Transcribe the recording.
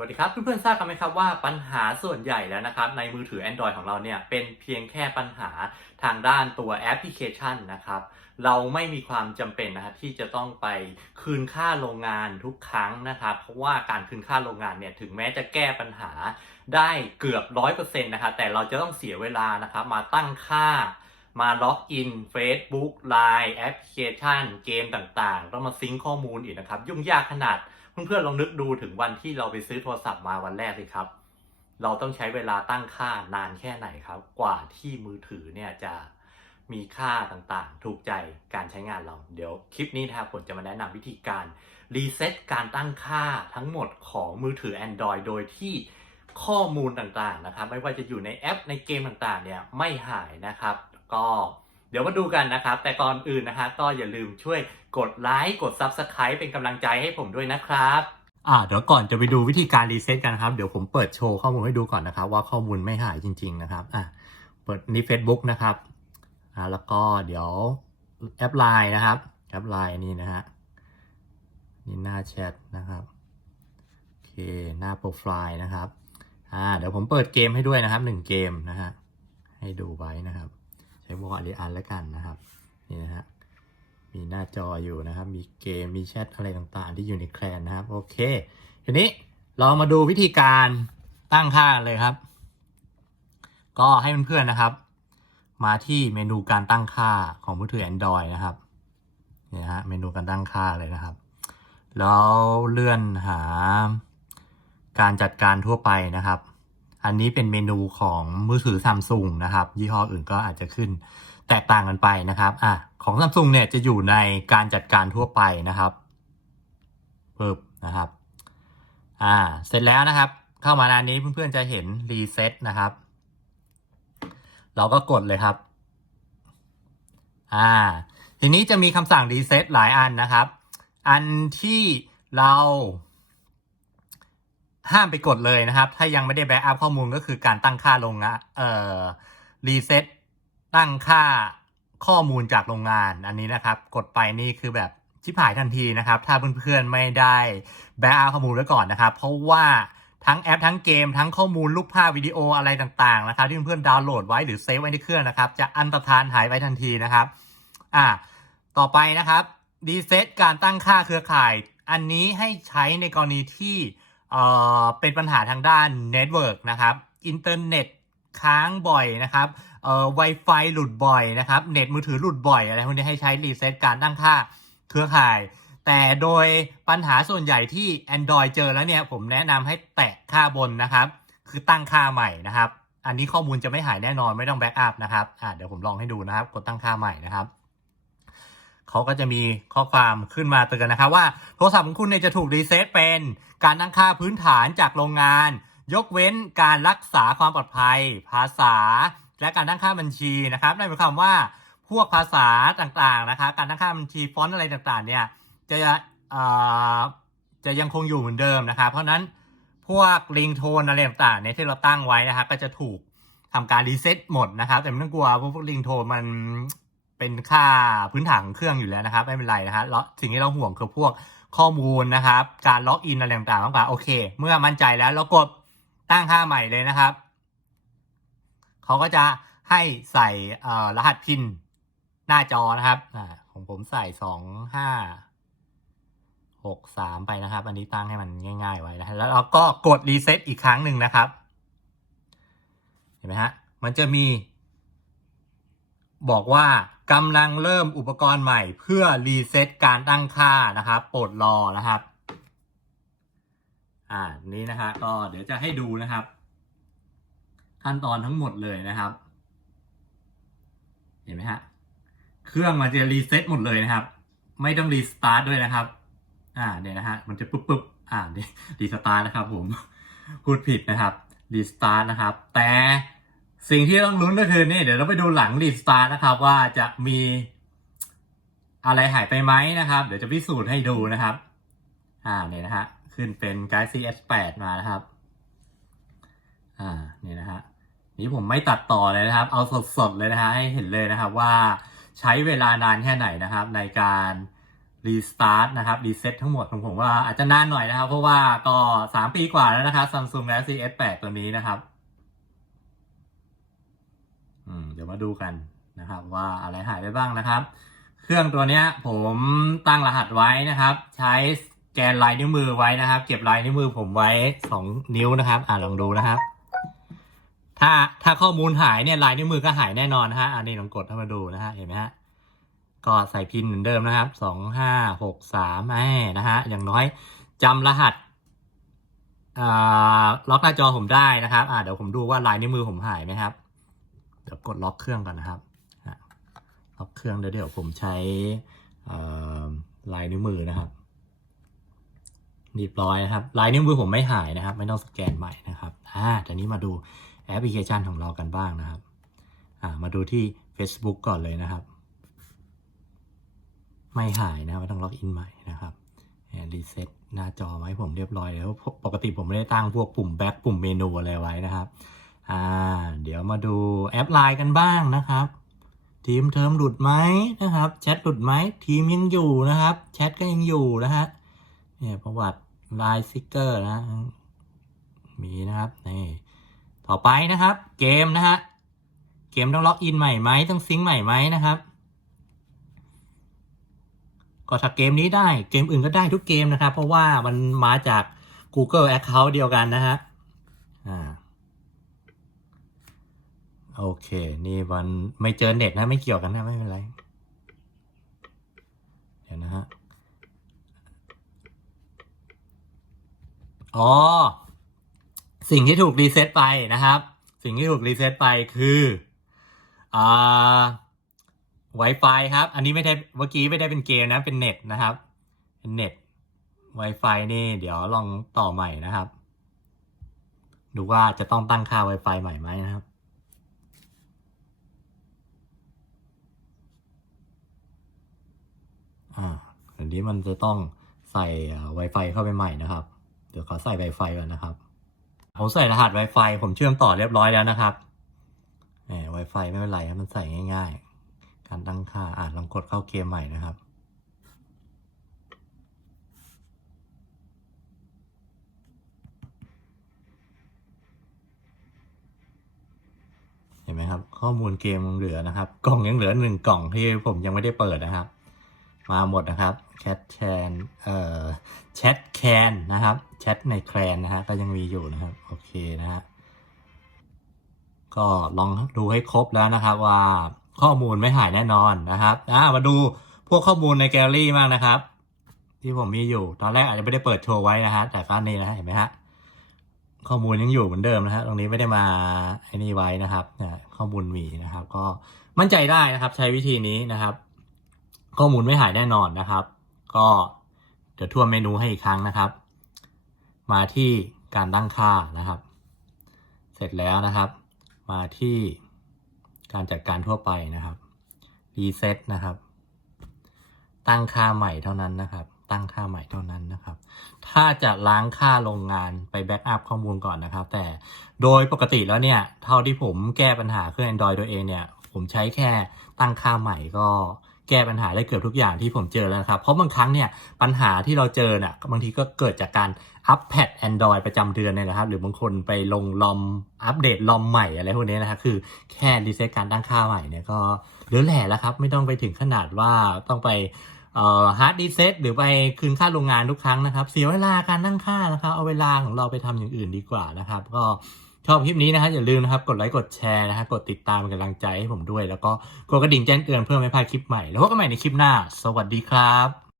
สวัสดีครับเพื่อนๆทราบกันไหมครับว่าปัญหาส่วนใหญ่แล้วนะครับในมือถือ Android ของเราเนี่ยเป็นเพียงแค่ปัญหาทางด้านตัวแอปพลิเคชันนะครับเราไม่มีความจำเป็นนะครับที่จะต้องไปคืนค่าโรงงานทุกครั้งนะครับเพราะว่าการคืนค่าโรงงานเนี่ยถึงแม้จะแก้ปัญหาได้เกือบร้อยเปอร์เซ็นต์นะครับแต่เราจะต้องเสียเวลานะครับมาตั้งค่ามาล็อกอิน Facebook Line แอปพลิเคชันเกมต่างๆ ต้องมาซิงค์ข้อมูลอีกนะครับยุ่งยากขนาด เพื่อนๆลองนึกดูถึงวันที่เราไปซื้อโทรศัพท์มาวันแรกสิครับ เราต้องใช้เวลาตั้งค่านานแค่ไหนครับ กว่าที่มือถือเนี่ยจะมีค่าต่างๆ ถูกใจการใช้งานเรา เดี๋ยวคลิปนี้นะครับผมจะมาแนะนำวิธีการรีเซ็ตการตั้งค่าทั้งหมดของมือถือ Android โดยที่ข้อมูลต่างๆนะครับ ไม่ว่าจะอยู่ในแอปในเกมต่างๆเนี่ยไม่หายนะครับ ก็ เดี๋ยวมาดูกันนะครับ แต่ก่อนอื่นนะฮะก็อย่าลืมช่วยกดไลค์กด Subscribe เป็นกำลังใจให้ผมด้วยนะครับอ่าเดี๋ยวก่อนจะไปดูวิธีการรีเซ็ตกันครับ เดี๋ยวผมเปิดโชว์ข้อมูลให้ดูก่อนนะครับ ว่าข้อมูลไม่หายจริง ๆ นะครับอะเปิดนี่ Facebook นะครับอ่าแล้วก็เดี๋ยวแอปไลน์นะครับแอปไลน์นี่นะฮะนี่หน้าแชทนะครับโอเคหน้าโปรไฟล์นะครับอ่าเดี๋ยวผมเปิดเกมให้ด้วยนะครับหนึ่งเกมนะฮะให้ดูไว้นะครับ ช้วอลเลอันแล้วกันนะครับนี่นะฮะมีหน้าจออยู่นะครับ มีเกมมีแชทอะไรต่างๆ ที่อยู่ในแคลนนะครับ โอเค ทีนี้เรามาดูวิธีการตั้งค่าเลยครับ ก็ให้เพื่อนๆนะครับ มาที่เมนูการตั้งค่าของมือถือ Android นะครับนี่นะฮะเมนูการตั้งค่าเลยนะครับแล้วเลื่อนหาการจัดการทั่วไปนะครับ อันนี้เป็นเมนูของมือถือซัมซุงนะครับ ยี่ห้ออื่นก็อาจจะขึ้นแตกต่างกันไปนะครับอะของซัมซุงเนี่ยจะอยู่ในการจัดการทั่วไปนะครับปึ๊บนะครับอ่าเสร็จแล้วนะครับ เข้ามาหน้านี้เพื่อนๆจะเห็นรีเซ็ตนะครับ เราก็กดเลยครับอ่าทีนี้จะมีคำสั่งรีเซ็ตหลายอันนะครับ อันที่เรา ห้ามไปกดเลยนะครับ ถ้ายังไม่ได้แบ็กอัพข้อมูลก็คือการตั้งค่าโรงงานเอ่อรีเซ็ตตั้งค่าข้อมูลจากโรงงานอันนี้นะครับ กดไปนี่คือแบบชิบหายทันทีนะครับ ถ้าเพื่อนๆไม่ได้แบ็กอัพข้อมูลไว้ก่อนนะครับ เพราะว่าทั้งแอปทั้งเกมทั้งข้อมูลรูปภาพวิดีโออะไรต่างๆนะครับ ที่เพื่อนๆดาวน์โหลดไว้หรือเซฟไว้ในเครื่องนะครับ จะอันตรธานหายไปทันทีนะครับ อ่า ต่อไปนะครับรีเซ็ตการตั้งค่าเครือข่าย อันนี้ให้ใช้ในกรณีที่ เอ่อเป็นปัญหาทางด้านเน็ตเวิร์กนะครับอินเทอร์เน็ตค้างบ่อยนะครับเอ่อ Wi-Fi หลุดบ่อยนะครับเน็ตมือถือหลุดบ่อยอะไรพวกนี้ให้ใช้รีเซ็ตการตั้งค่าเครือข่าย แต่โดยปัญหาส่วนใหญ่ที่ Android เจอแล้วเนี่ย ผมแนะนำให้แตะค่าบนนะครับ คือตั้งค่าใหม่นะครับ อันนี้ข้อมูลจะไม่หายแน่นอนไม่ต้องแบ็กอัพนะครับอ่าเดี๋ยวผมลองให้ดูนะครับ กดตั้งค่าใหม่นะครับ เขาก็จะมีข้อความขึ้นมาเตือนนะครับว่าโทรศัพท์ของคุณเนี่ยจะถูกรีเซ็ตเป็นการตั้งค่าพื้นฐานจากโรงงาน ยกเว้นการรักษาความปลอดภัย ภาษา และการตั้งค่าบัญชีนะครับนั่นหมายความว่าพวกภาษาต่างๆนะครับการตั้งค่าบัญชีฟอนต์อะไรต่างๆเนี่ยจะจะยังคงอยู่เหมือนเดิมนะครับ เพราะนั้นพวกลิงโทนอะไรต่างๆเนี่ยที่เราตั้งไว้นะครับก็จะถูกทำการรีเซ็ตหมดนะครับ แต่ไม่ต้องกลัวพราะพวกลิงโทนมัน เป็นค่าพื้นฐานของเครื่องอยู่แล้วนะครับ ไม่เป็นไรนะฮะแล้วสิ่งที่เราห่วงคือพวกข้อมูลนะครับ การล็อกอินอะไรต่างๆมากกว่าโอเค เมื่อมั่นใจแล้วเรากดตั้งค่าใหม่เลยนะครับเขาก็จะให้ใส่รหัสพินหน้าจอนะครับอของผมใส่สองห้าหกสามไปนะครับ อันนี้ตั้งให้มันง่าย ๆ ไว้นะแล้วเราก็กดรีเซ็ตอีกครั้งหนึ่งนะครับ เห็นไหมฮะมันจะมี บอกว่ากำลังเริ่มอุปกรณ์ใหม่เพื่อรีเซ็ตการตั้งค่านะครับโปรดรอนะครับ อ่านี้นะฮะก็เดี๋ยวจะให้ดูนะครับ ขั้นตอนทั้งหมดเลยนะครับ เห็นไหมฮะเครื่องมันจะรีเซ็ตหมดเลยนะครับ ไม่ต้องรีสตาร์ทด้วยนะครับ อ่าเนี่ยนะฮะมันจะปุ๊บปุ๊บอ่านี่รีสตาร์ทนะครับ ผมพูดผิดนะครับรีสตาร์ทนะครับ แต่ สิ่งที่ต้องลุ้นก็คือนี่เดี๋ยวเราไปดูหลังรีสตาร์ทนะครับ ว่าจะมีอะไรหายไปไหมนะครับ เดี๋ยวจะพิสูจน์ให้ดูนะครับ อ่าเนี่ยนะฮะขึ้นเป็น Galaxy S8 มานะครับ อ่าเนี่ยนะฮะนี่ผมไม่ตัดต่อเลยนะครับ เอาสดๆเลยนะฮะให้เห็นเลยนะครับว่าใช้เวลานานแค่ไหนนะครับ ในการรีสตาร์ทนะครับรีเซ็ตทั้งหมดของผมว่าอาจจะนานหน่อยนะครับ เพราะว่าก็ 3 ปีกว่าแล้วนะครับ Samsung Galaxy S8 ตัวนี้นะครับ เดี๋ยวมาดูกันนะครับว่าอะไรหายไปบ้างนะครับ เครื่องตัวเนี้ยผมตั้งรหัสไว้นะครับ ใช้แกนลายนิ้วมือไว้นะครับ เก็บลายนิ้วมือผมไว้ 2 นิ้วนะครับ อ่าลองดูนะครับ ถ้าถ้าข้อมูลหายเนี่ยลายนิ้วมือก็หายแน่นอนนะฮะอันนี้ลองกดเข้ามาดูนะฮะเห็นไหมฮะก็ใส่พินเหมือนเดิมนะครับสองห้าหกสามแม่นะฮะอย่างน้อยจำรหัสอ่าล็อกหน้าจอผมได้นะครับ อ่าเดี๋ยวผมดูว่าลายนิ้วมือผมหายไหมครับ ดี๋ยวกดล็อกเครื่องก่อนนะครับล็อกเครื่องเดี๋ยวเดี๋ยวผมใช้ลายนิ้วมือนะครับเรียบร้อยนะครับ ลายนิ้วมือผมไม่หายนะครับ ไม่ต้องสแกนใหม่นะครับอ่าทีนี้มาดูแอปพลิเคชันของเรากันบ้างนะครับอ่ามาดูที่ Facebook ก่อนเลยนะครับ ไม่หายนะครับไม่ต้องล็อกอินใหม่นะครับรีเซ็ตหน้าจอไว้ผมเรียบร้อยแล้ว ปกติผมไม่ได้ตั้งพวกปุ่มแบ็คปุ่มเมนูอะไรไว้นะครับ อ่า เดี๋ยวมาดูแอปไลน์กันบ้างนะครับ ทีมเทอมหลุดไหมนะครับแชทหลุดไหมทีมยังอยู่นะครับแชทก็ยังอยู่นะฮะเนี่ยประวัติไลน์ซิกเกอร์นะ มีนะครับนี่ต่อไปนะครับ เกมนะฮะเกมต้องล็อกอินใหม่ไหมต้องซิงค์ใหม่ไหมนะครับก็ถ้าเกมนี้ได้เกมอื่นก็ได้ทุกเกมนะครับ เพราะว่ามันมาจาก Google Account เดียวกันนะฮะอ่า โอเค นี่มันไม่เจอเน็ตนะ ไม่เกี่ยวกันนะ ไม่เป็นไร เดี๋ยวนะฮะ อ๋อ สิ่งที่ถูกรีเซ็ตไปนะครับ สิ่งที่ถูกรีเซ็ตไปคืออ่า Wi-Fi ครับ อันนี้ไม่ได้เมื่อกี้ไม่ได้เป็นเกมนะ เป็นเน็ตนะครับ เป็นเน็ต Wi-Fi นี่ เดี๋ยวลองต่อใหม่นะครับ ดูว่าจะต้องตั้งค่า Wi-Fi ใหม่ไหมนะครับ อ่าอันนี้มันจะต้องใส่ Wi-Fi เข้าไปใหม่นะครับ เดี๋ยวขอใส่ Wi-Fi ก่อนนะครับ ผมใส่รหัส Wi-Fi ผมเชื่อมต่อเรียบร้อยแล้วนะครับแหม Wi-Fi ไม่เป็นไรครับมันใส่ง่ายๆ การตั้งค่าอ่าลองกดเข้าเกมใหม่นะครับเห็นไหมครับ ข้อมูลเกมยังเหลือนะครับ กล่องยังเหลือหนึ่งกล่องที่ผมยังไม่ได้เปิดนะครับ มาหมดนะครับแชทแคนเอ่อแชทแคนนะครับแชทในแคลนนะฮะก็ยังมีอยู่นะครับโอเคนะฮะก็ลองดูให้ครบแล้วนะครับว่าข้อมูลไม่หายแน่นอนนะครับอ่ามาดูพวกข้อมูลในแกลลี่มากนะครับ ที่ผมมีอยู่ตอนแรกอาจจะไม่ได้เปิดโชว์ไว้นะฮะแต่ก็นี่นะฮะเห็นไหมฮะข้อมูลยังอยู่เหมือนเดิมนะฮะตรงนี้ไม่ได้มาไอ้นี่ไว้นะครับเนี่ยข้อมูลมีนะครับ ก็มั่นใจได้นะครับ ใช้วิธีนี้นะครับ ข้อมูลไม่หายแน่นอนนะครับ ก็เดี๋ยวทวเมนูให้อีกครั้งนะครับ มาที่การตั้งค่านะครับ เสร็จแล้วนะครับ มาที่การจัดการทั่วไปนะครับรีเซ็ตนะครับ ตั้งค่าใหม่เท่านั้นนะครับ ตั้งค่าใหม่เท่านั้นนะครับ ถ้าจะล้างค่าโรงงานไปแบ็กอัพข้อมูลก่อนนะครับ แต่โดยปกติแล้วเนี่ย เท่าที่ผมแก้ปัญหาเครื่อง Android ตัวเองเนี่ย ผมใช้แค่ตั้งค่าใหม่ก็ แก้ปัญหาได้เกือบทุกอย่างที่ผมเจอแล้วนะครับ เพราะบางครั้งเนี่ยปัญหาที่เราเจอเนี่ยบางทีก็เกิดจากการอัปแพด Android ประจำเดือนเนี่ยนะครับ หรือบางคนไปลงลอมอัปเดตลอมใหม่อะไรพวกนี้นะครับคือแค่รีเซ็ตการตั้งค่าใหม่เนี่ยก็เหลือแหล่แล้วครับ ไม่ต้องไปถึงขนาดว่าต้องไปฮาร์ดดีเซ็ตหรือไปคืนค่าโรงงานทุกครั้งนะครับ เสียเวลาการตั้งค่านะครับ เอาเวลาของเราไปทำอย่างอื่นดีกว่านะครับ ก็ ชอบคลิปนี้นะฮะอย่าลืมนะครับกดไลค์กดแชร์นะฮะกดติดตามเป็นกำลังใจให้ผมด้วย แล้วก็กดกระดิ่งแจ้งเตือนเพื่อไม่พลาดคลิปใหม่แล้วพบกันใหม่ในคลิปหน้า สวัสดีครับ